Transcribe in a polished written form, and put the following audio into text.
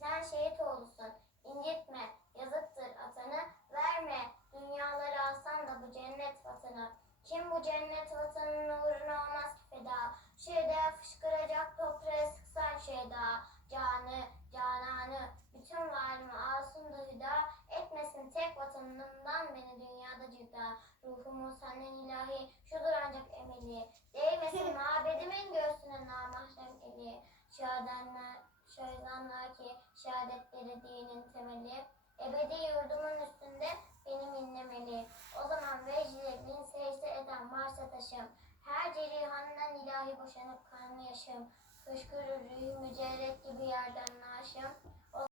Sen şehit oğlusun, incitme, yazıktır atanı, verme dünyaları alsan da bu cennet vatanı. Kim bu cennet vatanının uğruna olmaz ki feda, şu hedaya fışkıracak toprağa sıksan şu heda. Canı, cananı, bütün varımı alsın da hüda, etmesin tek vatanımdan beni dünyada cüda. Ruhumun senden ilahi, şudur ancak emeli, değmesin mabedimin göğsüne namahrem eli. Şahidanlar ki şehadetleri dinin temeli, ebedi yurdumun üstünde benim inlemeli. O zaman vecdi bin secde eden varsa taşım, her cerihandan ilahi boşanıp kanlı yaşım, fışkırır ruhu mücerret gibi yerden